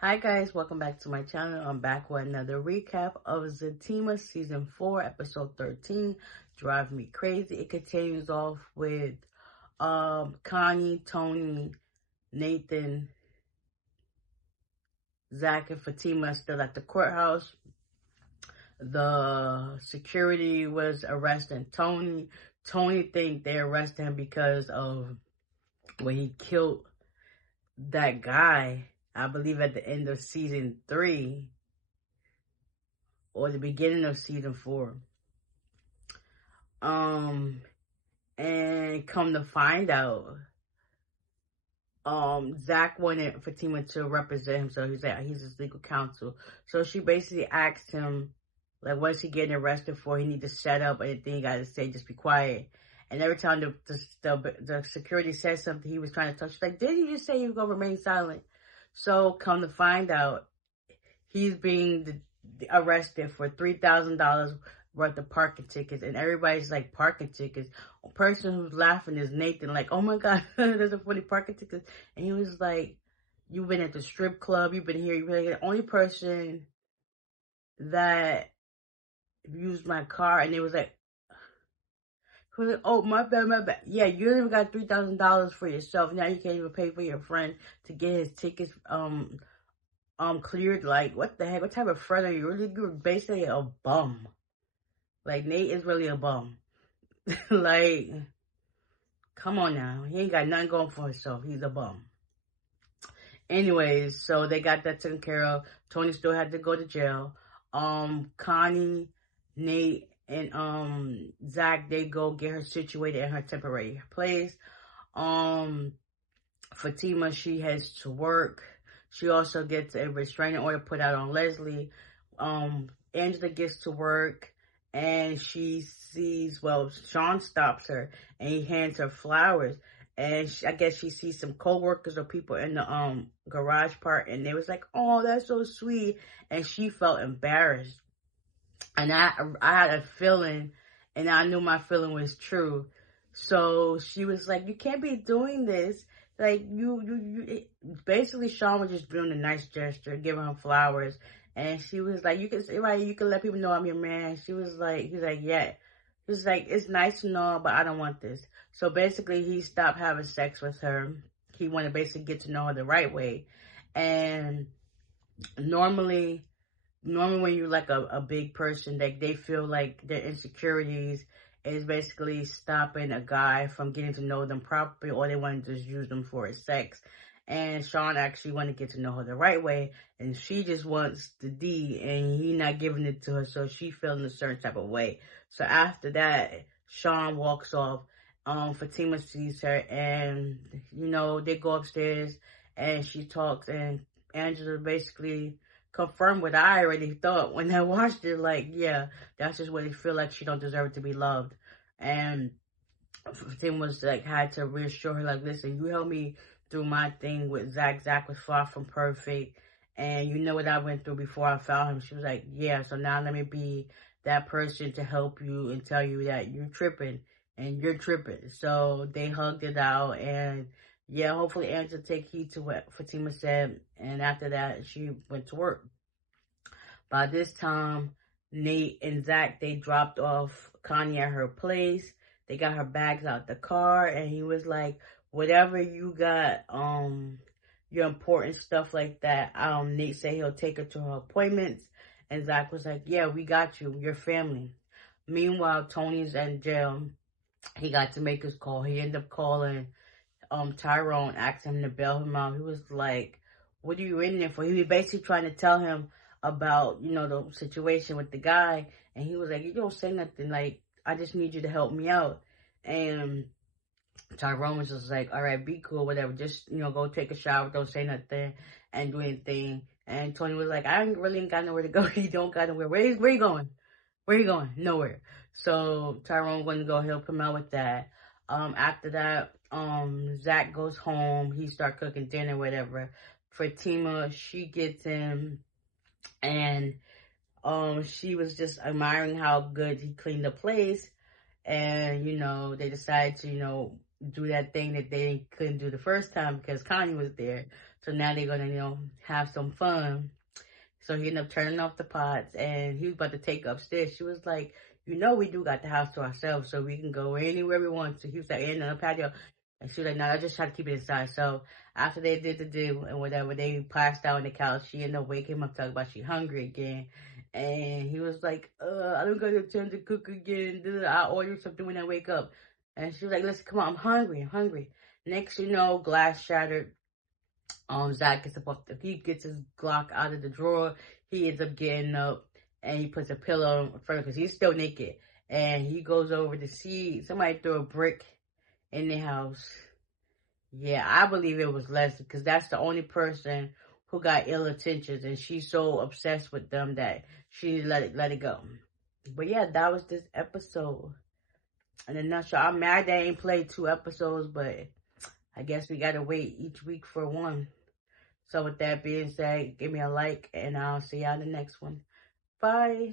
Hi guys, welcome back to my channel. I'm back with another recap of Zatima Season 4, Episode 13, Drive Me Crazy. It continues off with Connie, Tony, Nathan, Zach, and Fatima still at the courthouse. The security was arresting Tony. Tony think they arrested him because of when he killed that guy, I believe at the end of Season 3 or the beginning of Season 4. And come to find out, Zach wanted Fatima to represent him, so he's his legal counsel. So she basically asked him, like, what's he getting arrested for? He need to shut up, anything he got to say, just be quiet. And every time the security said something, he was trying to touch. She's like, didn't you just say you were gonna remain silent? So come to find out, he's being arrested for $3,000 worth of parking tickets, and everybody's like, parking tickets? A person who's laughing is Nathan, like, oh my god, there's a funny parking ticket. And he was like, you've been at the strip club, you've been here, you've been like, the only person that used my car. And it was like, oh, my bad. Yeah, you even got $3,000 for yourself. Now you can't even pay for your friend to get his tickets cleared. Like, what the heck? What type of friend are you? You're basically a bum. Like, Nate is really a bum. Like, come on now. He ain't got nothing going for himself. He's a bum. Anyways, so they got that taken care of. Tony still had to go to jail. Connie, Nate, and Zach, they go get her situated in her temporary place. Fatima, she heads to work. She also gets a restraining order put out on Leslie. Angela gets to work, and she sees, well, Sean stops her, and he hands her flowers. And I guess she sees some co-workers or people in the garage part, and they was like, oh, that's so sweet. And she felt embarrassed. And I had a feeling, and I knew my feeling was true. So she was like, you can't be doing this. Like, basically, Sean was just doing a nice gesture, giving her flowers. And she was like, you can let people know I'm your man. He's like, yeah. He's like, it's nice to know, but I don't want this. So basically, he stopped having sex with her. He wanted to basically get to know her the right way. And normally when you're like a big person, like, they feel like their insecurities is basically stopping a guy from getting to know them properly, or they want to just use them for his sex. And Sean actually wanted to get to know her the right way, and she just wants the D, and he not giving it to her, so she feeling a certain type of way. So after that, Sean walks off. Fatima sees her, and they go upstairs, and she talks, and Angela basically confirmed what I already thought when I watched it. Like, yeah, that's just what they feel like. She don't deserve to be loved. And Tim was like, had to reassure her, like, listen, you helped me through my thing with Zach. Zach was far from perfect, and you know what I went through before I found him. She was like, yeah, so now let me be that person to help you and tell you that you're tripping and you're tripping. So they hugged it out, and yeah, hopefully Angela take heed to what Fatima said. And after that, she went to work. By this time, Nate and Zach, they dropped off Connie at her place. They got her bags out the car, and he was like, whatever you got, your important stuff like that, Nate said he'll take her to her appointments. And Zach was like, yeah, we got you, your family. Meanwhile, Tony's in jail. He got to make his call. He ended up calling Tyrone, asking him to bail him out. He was like, what are you in there for? He was basically trying to tell him about, the situation with the guy. And he was like, you don't say nothing. Like, I just need you to help me out. And Tyrone was just like, all right, be cool, whatever. Just, go take a shower. Don't say nothing and do anything. And Tony was like, I really ain't got nowhere to go. He don't got nowhere. Where you going? Where you going? Nowhere. So Tyrone wouldn't go help him out with that. After that, Zach goes home. He start cooking dinner, whatever. Fatima, she gets in, and she was just admiring how good he cleaned the place. And they decide to do that thing that they couldn't do the first time because Kanye was there. So now they're gonna, have some fun. So he ended up turning off the pots and he was about to take upstairs. She was like, we do got the house to ourselves, so we can go anywhere we want to. He was like, in the patio. And she was like, no, I just try to keep it inside. So after they did the do and whatever, they passed out on the couch. She ended up waking him up talking about she hungry again. And he was like, I don't got to turn to cook again. I'll order something when I wake up. And she was like, listen, come on, I'm hungry. Next, glass shattered. Zach gets up he gets his Glock out of the drawer. He ends up getting up and he puts a pillow in front of him because he's still naked. And he goes over to see somebody throw a brick in the house. Yeah, I believe it was Leslie because that's the only person who got ill intentions, and she's so obsessed with them that she let it go. But yeah, that was this episode. In a nutshell, I'm mad they ain't played 2 episodes, but I guess we gotta wait each week for one. So with that being said, give me a like, and I'll see y'all in the next one. Bye.